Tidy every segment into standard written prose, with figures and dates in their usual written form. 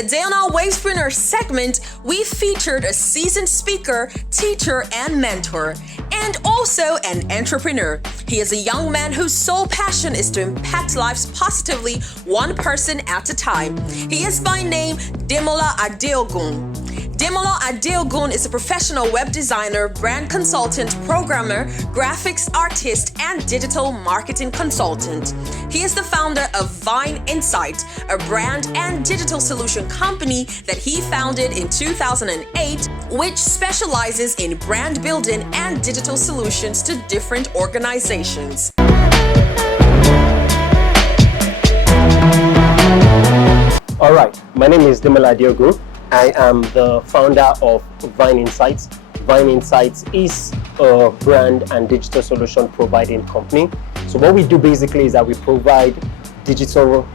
Today on our Wavesplus segment, we featured a seasoned speaker, teacher, and mentor, and also an entrepreneur. He is a young man whose sole passion is to impact lives positively, one person at a time. He is by name Demola Adeogun. Demola Adeogun is a professional web designer, brand consultant, programmer, graphics artist, and digital marketing consultant. He is the founder of Vine Insight, a brand and digital solution company that he founded in 2008, which specializes in brand building and digital solutions to different organizations. All right, my name is Demola Adeogun. I am the founder of Vine Insights. Vine Insights is a brand and digital solution providing company. So what we do basically is that we provide digital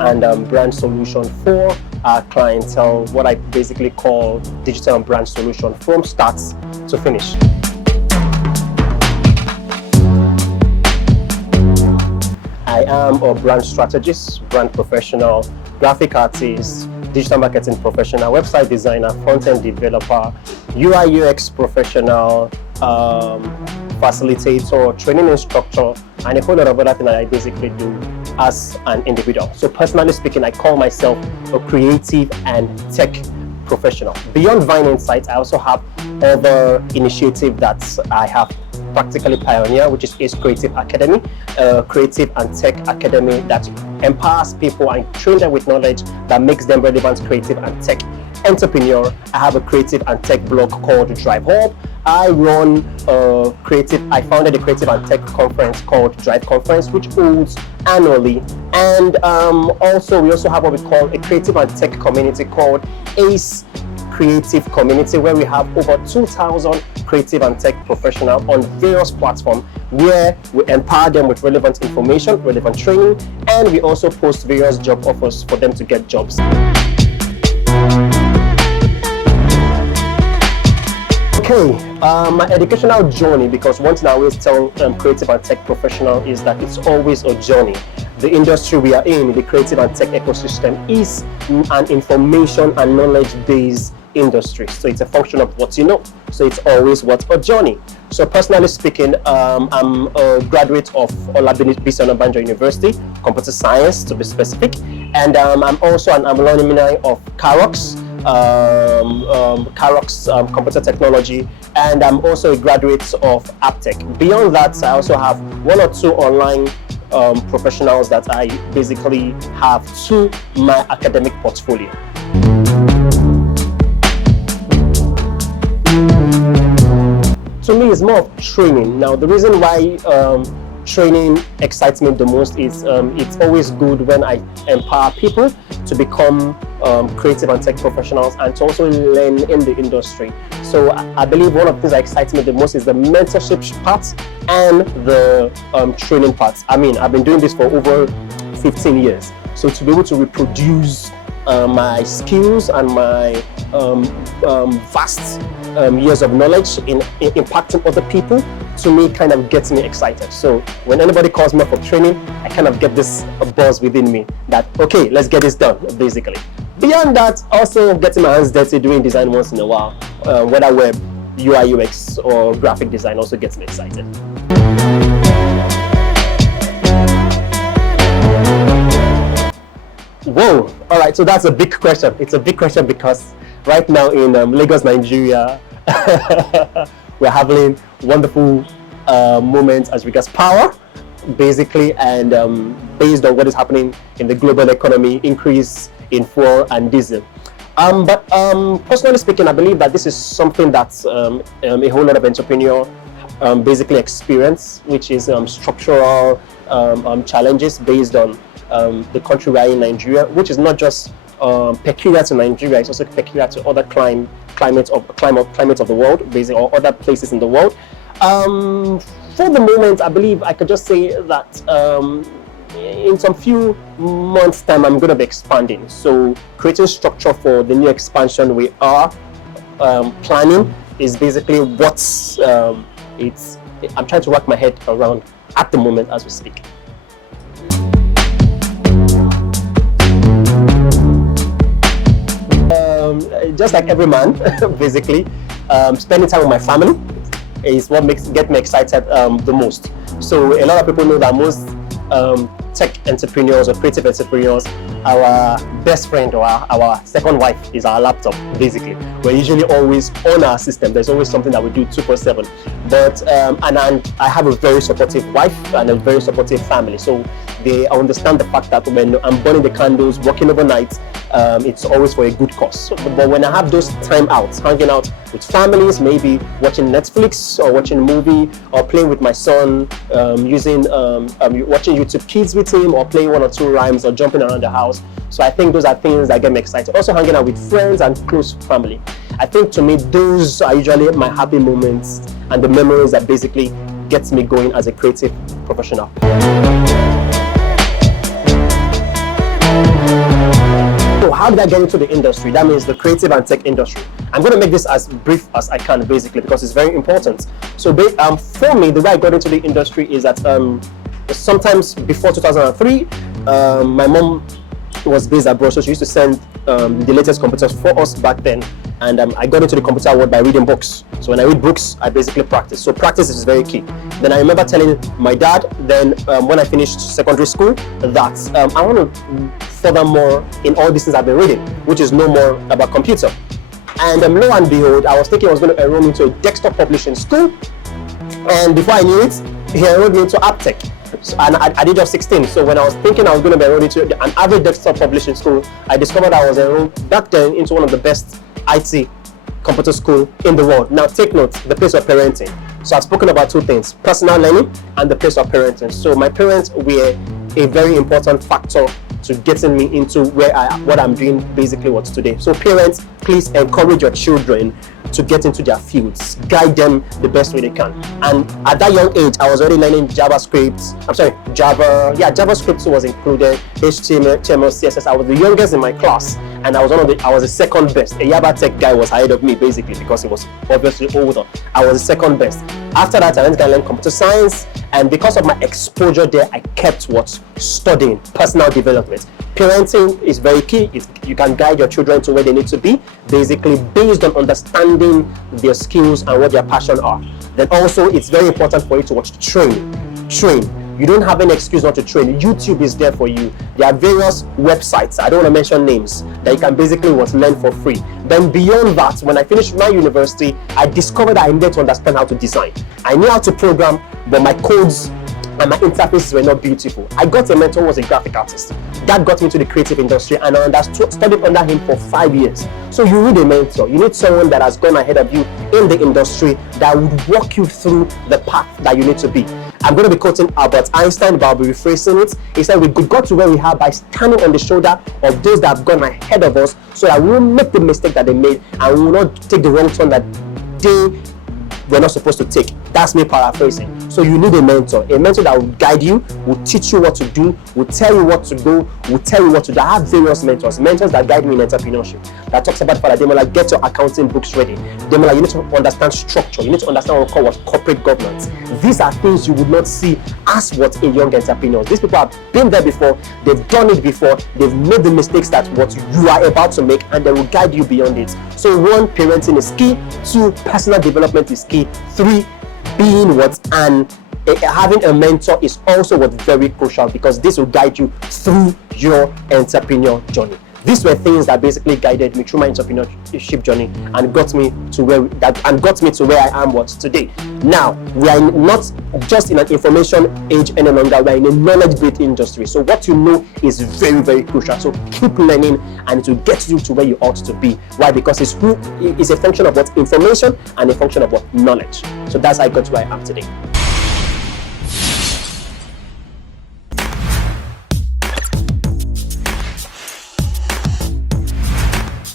and brand solution for our clientele, what I basically call digital and brand solution from start to finish. I am a brand strategist, brand professional, graphic artist, digital marketing professional, website designer, front-end developer, UI UX professional, facilitator, training instructor, and a whole lot of other things that I basically do as an individual. So personally speaking, I call myself a creative and tech professional. Beyond Vine Insights, I also have other initiatives that I have practically pioneer, which is Ace Creative Academy, creative and tech academy that empowers people and trains them with knowledge that makes them relevant creative and tech entrepreneur. I have a creative and tech blog called DriveHub. I founded a creative and tech conference called Drive Conference, which holds annually. And we also have what we call a creative and tech community called Ace Creative Community, where we have over 2,000 creative and tech professionals on various platforms where we empower them with relevant information, relevant training, and we also post various job offers for them to get jobs. Okay, my educational journey, because one thing I always tell creative and tech professionals is that it's always a journey. The industry we are in, the creative and tech ecosystem, is an information and knowledge-based industry. So it's a function of what you know. So it's always a journey. So personally speaking, I'm a graduate of Olabisi Onabanjo University, computer science to be specific. And I'm also an alumni of Karox computer technology, and I'm also a graduate of AppTech. Beyond that, I also have one or two online professionals that I basically have to my academic portfolio. To me, it's more of training. Now, the reason why training excites me the most is it's always good when I empower people to become creative and tech professionals and to also learn in the industry. So I believe one of the things that excites me the most is the mentorship part and the training part. I mean, I've been doing this for over 15 years. So to be able to reproduce my skills and my vast years of knowledge in impacting other people, to me kind of gets me excited. So when anybody calls me for training, I kind of get this buzz within me that, okay, let's get this done, basically. Beyond that, also getting my hands dirty doing design once in a while, whether web, UI UX or graphic design, also gets me excited. Whoa, all right, so that's a big question. It's a big question because right now in Lagos, Nigeria, we're having wonderful moments as regards power, basically, and based on what is happening in the global economy, increase in fuel and diesel. But personally speaking, I believe that this is something that's a whole lot of entrepreneurs basically experience, which is structural challenges based on the country we are in, Nigeria, which is not just peculiar to Nigeria, it's also peculiar to other climates of the world, basically, or other places in the world. For the moment, I believe I could just say that in some few months' time, I'm going to be expanding. So creating structure for the new expansion we are planning is basically what's I'm trying to wrap my head around at the moment as we speak. just like every man, basically, spending time with my family is what get me excited the most. So a lot of people know that most tech entrepreneurs or creative entrepreneurs, our best friend or our second wife is our laptop, basically. We're usually always on our system. There's always something that we do 24/7. But and I have a very supportive wife and a very supportive family. So they understand the fact that when I'm burning the candles, working overnight, it's always for a good cause. But when I have those time outs, hanging out with families, maybe watching Netflix or watching a movie or playing with my son, watching YouTube Kids with him or playing 1 or 2 rhymes or jumping around the house. So I think those are things that get me excited. Also hanging out with friends and close family. I think to me, those are usually my happy moments and the memories that basically gets me going as a creative professional. So how did I get into the industry? That means the creative and tech industry. I'm going to make this as brief as I can, basically, because it's very important. So for me, the way I got into the industry is that sometimes before 2003, my mom was based abroad, so she used to send the latest computers for us back then. And I got into the computer world by reading books. So when I read books, I basically practice. So practice is very key. Then I remember telling my dad, then when I finished secondary school, that I want to furthermore in all these things I've been reading, which is no more about computer. And lo and behold, I was thinking I was going to enroll into a desktop publishing school. And before I knew it, he enrolled me into AppTech. So, and at the age of 16, so when I was thinking I was going to be enrolled into an average desktop publishing school, I discovered I was enrolled back then into one of the best IT computer school in the world. Now take note, the place of parenting. So I've spoken about 2 things, personal learning and the place of parenting. So my parents were a very important factor to getting me into what I'm doing, basically what's today. So parents, please encourage your children to get into their fields, guide them the best way they can. And at that young age, I was already learning JavaScript. JavaScript was included, HTML, CSS. I was the youngest in my class, and I was the second best. A Yaba Tech guy was ahead of me, basically, because he was obviously older. I was the second best. After that, I went to learn computer science, and because of my exposure there, I kept studying personal development. Parenting is very key. You can guide your children to where they need to be, basically based on understanding their skills and what their passion are. Then also, it's very important for you to train. You don't have any excuse not to train. YouTube is there for you. There are various websites, I don't want to mention names, that you can basically learn for free. Then beyond that, when I finished my university, I discovered that I needed to understand how to design. I knew how to program, but my codes and my interfaces were not beautiful. I got a mentor who was a graphic artist. That got me to the creative industry, and I studied under him for 5 years. So you need a mentor. You need someone that has gone ahead of you in the industry that would walk you through the path that you need to be. I'm going to be quoting Albert Einstein, but I'll be rephrasing it. He said, we got to where we are by standing on the shoulder of those that have gone ahead of us, so that we won't make the mistake that they made and we will not take the wrong turn that they were not supposed to take. That's me paraphrasing. So you need a mentor that will guide you, will teach you what to do, will tell you what to go, will tell you what to do. I have various mentors that guide me in entrepreneurship. That talks about, Father Demola, get your accounting books ready. Demola, you need to understand structure. You need to understand what we call corporate governance. These are things you would not see as a young entrepreneur. These people have been there before, they've done it before, they've made the mistakes that what you are about to make, and they will guide you beyond it. So 1, parenting is key. 2, personal development is key. 3, being having a mentor is also very crucial, because this will guide you through your entrepreneur journey. These were things that basically guided me through my entrepreneurship journey and got me to where I am today. Now, we are not just in an information age any longer, we are in a knowledge-based industry. So what you know is very, very crucial. So keep learning, and it will get you to where you ought to be. Why? Because it's a function of information and a function of knowledge. So that's how I got to where I am today.